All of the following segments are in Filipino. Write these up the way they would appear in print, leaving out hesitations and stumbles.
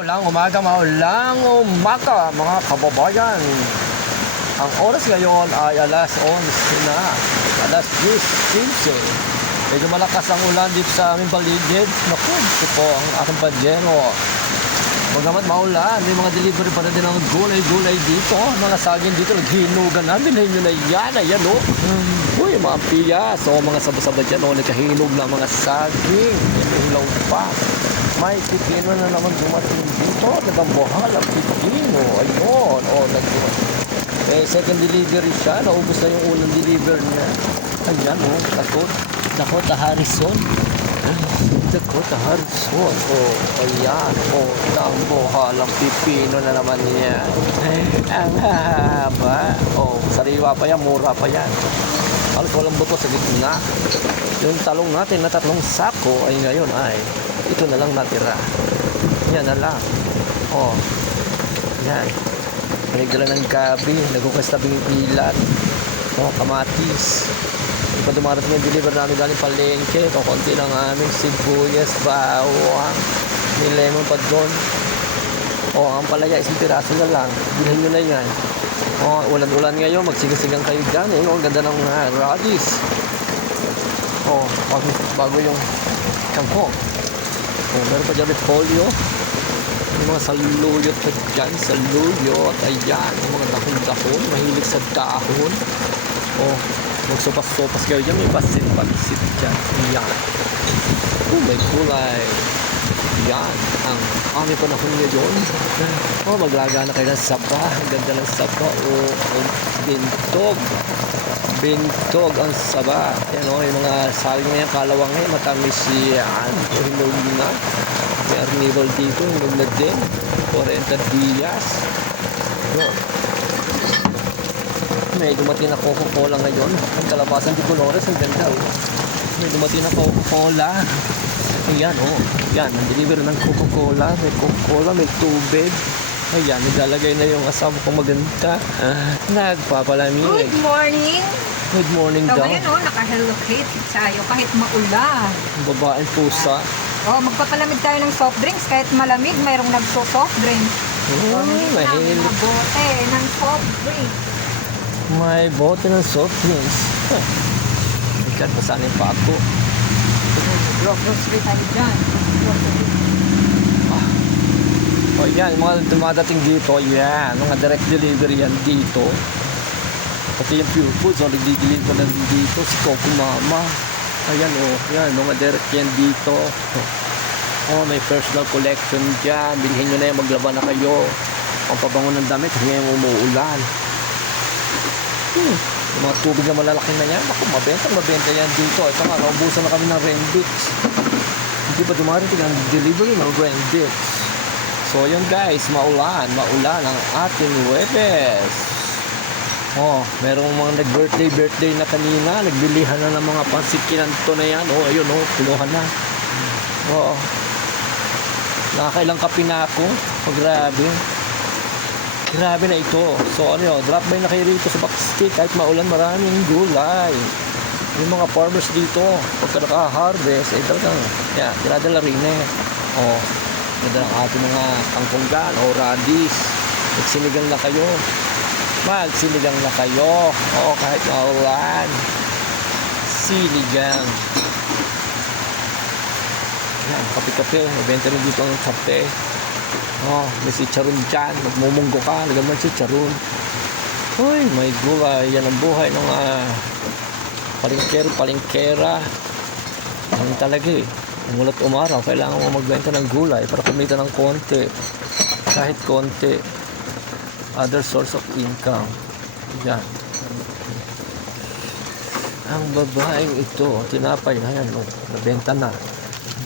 Maulang umaga mga kababayan. Ang oras ngayon ay alas 11 na, alas 10:15. Medyo malakas ang ulan dito sa aming paligid. Naku, ito po ang aking padyero. Bagamat maulan, may mga delivery pa na din ng gulay-gulay dito. Mga saging dito, naghinugan na. Bilhin nyo na yan, ayan o. Uy, mga piyas. O, mga sabay-sabay dyan o, nagkahinog na mga saging. Ilaw pa. May pipino na naman dumating dito. Nagambuhal ang pipino. Ayun. O, second delivery siya. Naubos na yung unang delivery na. Ayan o, Dakota Harrison. Dakota Harrison. O, ayan. O, nagambuhal ang pipino na naman yan. Ang haba. O, sariwa pa yan. Mura pa yan. Halos walang buto sa gitna. Yung talong natin na 3 sako ay ngayon ay ito na lang natira. Yan na lang. Oh. Yan. Nagdala ng gabi. Nagkukas tabing ilan. Oh, kamatis. Hindi pa dumarating yung deliver namin galing palengke. Ito, konti lang aming sibuyas, bawang, may lemon pa doon. Oh, ang palaya, isang piraso na lang. Bilhin nyo na yan. Oh, ulan-ulan ngayon. Magsigasigang kayo dyan. Eh, ang ganda ng radish. Oh, bago yung kangkong. Oh, meron pa dyan repolyo. May mga saluyot pa dyan. Saluyot. Ayan. Yung mga dahon-dahon. Mahilig sa dahon. Oh, magsopas-sopas kayo dyan. May pasit-pasit dyan. Ayan. Oh, may kulay. Ayan. Ang aming panahon ngayon. Oh, maglaga na kayo ng saba. Ang ganda ng saba. Oh, bintog. Bintog ang saba. Yan o, yung mga saging na yan, kalawang ngayon, matamis yan. Hinog na. May arnibal dito, hinog na din. 40 Diaz. Yun. May dumating na Coca-Cola ngayon. Ang kalabasan di Colores, ang ganda o. May dumating na Coca-Cola. Ayan o. Yan, ang deliver ng Coca-Cola. May Coca-Cola, may tubig. Ayan, naglalagay na yung asawa ko maganda. Nagpapalamig. Good morning. Good morning daw. Ngayon naka-Hello Kitty tayo kahit maulan. Babaeng pusa. Magpapalamig tayo ng soft drinks kahit malamig, mayroong nagso-soft drinks. Mahilig. May bote ng soft drinks. May bote ng soft drinks. Ikat pa saan yung pako. Grocery tayo dyan. O yan, mga dumadating dito, yan, mga direct delivery yan dito. Pati yung Pure Foods, nagdidilin ko na dito, si Coco Mama. Ayan yan, mga direct yan dito. May personal collection dyan, bilhin nyo na yan, maglaba na kayo. Ang pabango ng damit, ngayon umuulan. Yung mga tubig na malalaki na yan, ako, mabenta yan dito. Ito nga, naubusan na kami ng Rendix. Hindi pa dumarating ang delivery ng Rendix. So yun guys, maulan ang ating Huwebes. Merong mga nag-birthday na kanina, nagbilihan na ng mga pansit kinanto na yan. Ayun pinuhan na. Nakakailang kape na ako. Grabe na ito. So drop by na kayo rito sa Backstreet. Kahit maulan, maraming gulay. Yung mga farmers dito, pagka naka-harvest, talagang, dinadala rin ganda ng ating mga kangkonggan o radish. Magsinigang na kayo. Kahit maulan. Sinigang. Yan, kape-kape. Mabenta rin dito ang kape. May si Charon dyan. Magmumunggo ka. Nagaman si Charon. Uy, may gulay. Yan ang buhay ng palengkera. Yan talaga Umulat umaraw, kailangan mo magbenta ng gulay para kumita ng konti. Kahit konti. Other source of income. Yan. Ang babaeng ito, tinapay na yan. Nabenta na.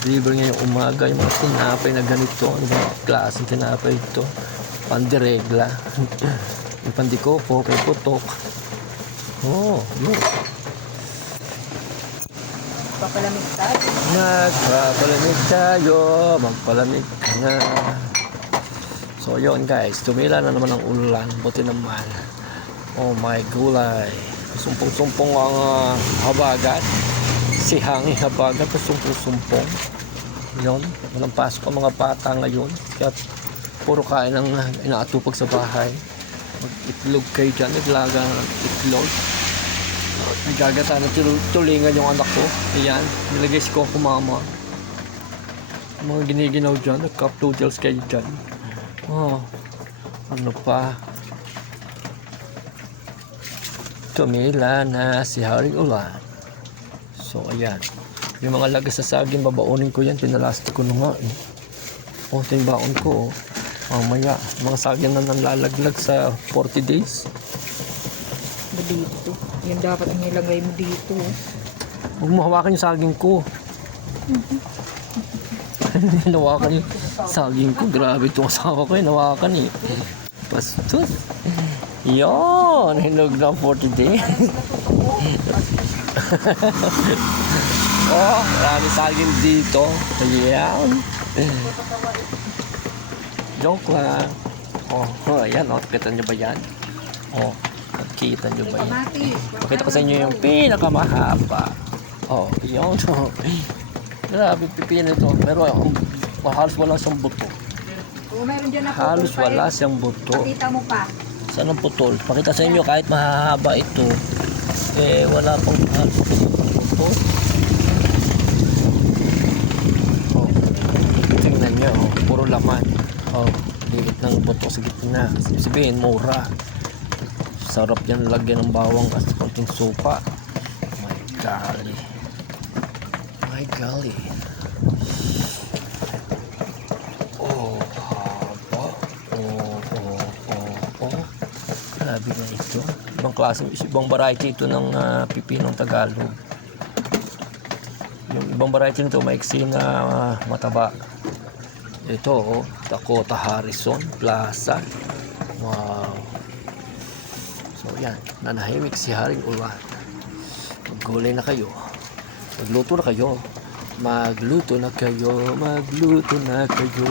Deliver ngayong umaga yung mga tinapay na ganito. Ano ba klaseng tinapay ito? Pandiregla. Yung pandikopo, kay putok. Yun. Magpapalamig tayo. Magpalamig ka na. So yun guys, tumila na naman ang ulan. Buti naman. My gulay. Sumpong-sumpong ang habagat. Si hangin habagat. Sumpong-sumpong. Yun. Walang pasok ang mga bata ngayon. Kaya puro kain ang inaatupag sa bahay. Mag-itlog kayo dyan, naglaga ng itlog. Nagagata na tulingan yung anak ko. Ayan, nilagay si Coco Mama. Mga giniginaw dyan, nag-cup noodles kayo dyan. Oh, ano pa? Tumila na si Haring Ulan. So, ayan. Yung mga lagas sa saging, babaunin ko yan. Pinalasti ko na nga eh. Oh, ito yung baon ko oh. Mamaya, mga saging na nanlalaglag sa 40 days. Dito. Yan dapat ang nilagay mo dito. Huwag mo hawakan yung saging ko. Hinawakan yung saging ko. Grabe itong asawa ko eh. Hinawakan eh. Bastos. Yan. Hinog na 40 days. Oh, marami saging dito. Ayan. Joke lang. Oh, ayan. Oh, kita nyo ba yan? Oh, nakita nyo ba yan? Kamatis. Pakita ko sa inyo yung pinakamahaba. Oh, yun. Grabe pipino ito. Pero halos wala siyang buto. O, meron dyan na Halos wala siyang buto. Pakita mo pa. Saan ang putol? Pakita sa inyo kahit mahahaba ito. Eh, wala pang halos buto. Oh, tingnan nyo. Oh, puro laman. Oh, liit ng buto sa gitna. Sabihin, mura. Sarap yan lagyan ng bawang at konting supa. My golly. My golly. Oh, haba. Oh. Grabe na ito. Ibang klase, ibang variety ito ng pipinong Tagalog. Yung ibang variety nito, maiksi na mataba. Ito, oh, Dakota Harrison Plaza. Wow. So, yan. Nanahimik si Haring Ulan. Maggulay na kayo. Magluto na kayo. Magluto na kayo. Magluto na kayo.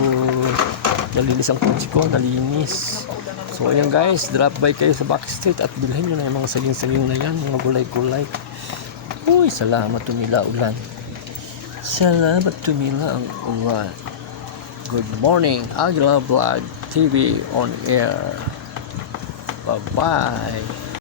Nalinis ang kotse ko. Nalinis. So, ayan guys. Drop by kayo sa Backstreet at bilhin nyo na yung mga saging-saging na yan. Mga gulay-gulay. Uy, salamat tumila ulan. Salamat tumila ang ulan. Good morning. Aguila Vlog TV on air. Bye-bye.